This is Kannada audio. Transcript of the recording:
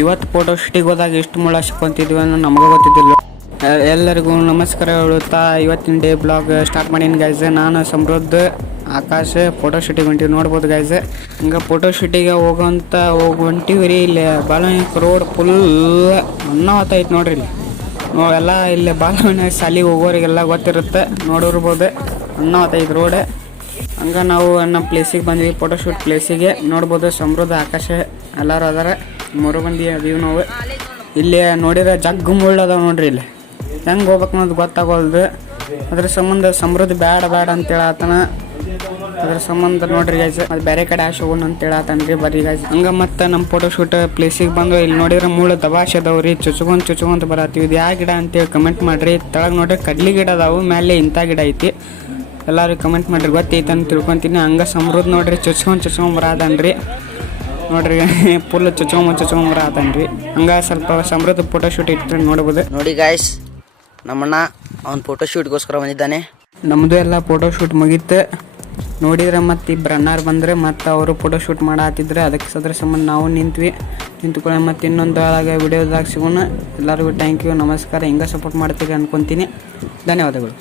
ಇವತ್ತು ಫೋಟೋ ಶೂಟಿಗೆ ಹೋದಾಗ ಎಷ್ಟು ಮುಳ್ಳು ಹಚ್ಕೊಂತಿದ್ವಿ ಅನ್ನೋ ನಮಗೆ ಗೊತ್ತಿದ್ದಿಲ್ಲ. ಎಲ್ಲರಿಗೂ ನಮಸ್ಕಾರ ಹೇಳುತ್ತಾ ಇವತ್ತಿನ ಡೇ ಬ್ಲಾಗ್ ಸ್ಟಾರ್ಟ್ ಮಾಡೀನಿ ಗೈಸ್. ನಾನು ಸಮೃದ್ಧ ಆಕಾಶ ಫೋಟೋ ಶೂಟಿಗೆ ಹೊಂಟಿವಿ, ನೋಡ್ಬೋದು ಗೈಸ್. ಹಂಗೆ ಫೋಟೋ ಶೂಟಿಗೆ ಹೊಂಟಿವಿ ರೀ. ಇಲ್ಲಿ ಬಾಲವನಿಕ ರೋಡ್ ಫುಲ್ ಅನ್ನವತ್ತೈತೆ ನೋಡ್ರಿ. ಇಲ್ಲಿ ಎಲ್ಲ ಇಲ್ಲಿ ಬಾಲವನ ಶಾಲೆಗೆ ಹೋಗೋರಿಗೆಲ್ಲ ಗೊತ್ತಿರುತ್ತೆ, ನೋಡಿರ್ಬೋದು. ಅನ್ನವತ್ತೈತೆ ರೋಡ್. ಹಂಗೆ ನಾವು ನಮ್ಮ ಪ್ಲೇಸಿಗೆ ಬಂದ್ವಿ, ಫೋಟೋ ಶೂಟ್ ಪ್ಲೇಸಿಗೆ. ನೋಡ್ಬೋದು ಸಮೃದ್ಧ ಆಕಾಶ ಎಲ್ಲರೂ ಅದಾರ, 3 ಮಂದಿ ಅದೀವಿ ನಾವು. ಇಲ್ಲಿ ನೋಡಿದ್ರೆ ಜಗ್ಗು ಮುಳ್ಳು ಅದಾವ ನೋಡ್ರಿ. ಇಲ್ಲಿ ಹೆಂಗೆ ಹೋಗ್ಬೇಕು ಅನ್ನೋದು ಗೊತ್ತಾಗೋಲ್ದು. ಅದ್ರ ಸಂಬಂಧ ಸಮೃದ್ಧ ಬೇಡ ಅಂತ ಹೇಳತ್ತಾನ. ಅದ್ರ ಸಂಬಂಧ ನೋಡ್ರಿ ಗೈಸ್, ಅದು ಬೇರೆ ಕಡೆ ಆಶೆ ಹೋಗೋಣ ಅಂತ ಹೇಳತ್ತಾನ್ರಿ. ಬರ್ರಿ ಗೈಸ್. ಹಂಗೆ ಮತ್ತೆ ನಮ್ಮ ಫೋಟೋ ಶೂಟ್ ಪ್ಲೇಸಿಗೆ ಬಂದು ಇಲ್ಲಿ ನೋಡಿದ್ರೆ ಮುಳ್ಳು ದಬಾಶೆ ಅದಾವ್ರಿ. ಚುಚ್ಕೊಂತ ಬರತ್ತೀವಿ. ಇದು ಯಾವ ಗಿಡ ಅಂತೇಳಿ ಕಮೆಂಟ್ ಮಾಡಿರಿ. ತೆಳಗೆ ನೋಡ್ರಿ ಕಡ್ಲಿ ಗಿಡ ಅದಾವು, ಮೇಲೆ ಇಂಥ ಗಿಡ ಐತಿ. ಎಲ್ಲರೂ ಕಮೆಂಟ್ ಮಾಡಿರಿ, ಗೊತ್ತೈತೆ ಅಂತ ತಿಳ್ಕೊತೀನಿ. ಹಂಗೆ ಸಮೃದ್ಧ ನೋಡ್ರಿ ಚುಚ್ಕೊಂಡ್ ಬರತಾನ್ರಿ. ನೋಡ್ರಿ ಫುಲ್ ಚುಚ್ಕೊಂಡ್ ಬರತಾನ್ರಿ. ಹಂಗೆ ಸ್ವಲ್ಪ ಸಮೃದ್ಧ ಫೋಟೋ ಶೂಟ್ ಇಟ್ಟು ನೋಡ್ಬೋದು. ನೋಡಿ ಗಾಯ್ಸ್, ನಮ್ಮಣ್ಣ ಅವ್ನ ಫೋಟೋ ಶೂಟ್ಗೋಸ್ಕರ ಬಂದಿದ್ದಾನೆ. ನಮ್ಮದು ಎಲ್ಲ ಫೋಟೋ ಶೂಟ್ ಮುಗೀತು. ನೋಡಿದ್ರೆ ಮತ್ತೆ ಇಬ್ಬರು ಅಣ್ಣಾರು ಬಂದರೆ ಮತ್ತೆ ಅವರು ಫೋಟೋ ಶೂಟ್ ಮಾಡತ್ತಿದ್ರೆ ಅದಕ್ಕೆ ಅದ್ರ ಸಂಬಂಧ ನಾವು ನಿಂತ್ಕೊಳ್ಳಿ. ಮತ್ತು ಇನ್ನೊಂದು ವಿಡಿಯೋದಾಗ ಸಿಗೋಣ. ಎಲ್ಲರಿಗೂ ಥ್ಯಾಂಕ್ ಯು, ನಮಸ್ಕಾರ. ಹಿಂಗೆ ಸಪೋರ್ಟ್ ಮಾಡ್ತೀರಿ ಅನ್ಕೊತೀನಿ. ಧನ್ಯವಾದಗಳು.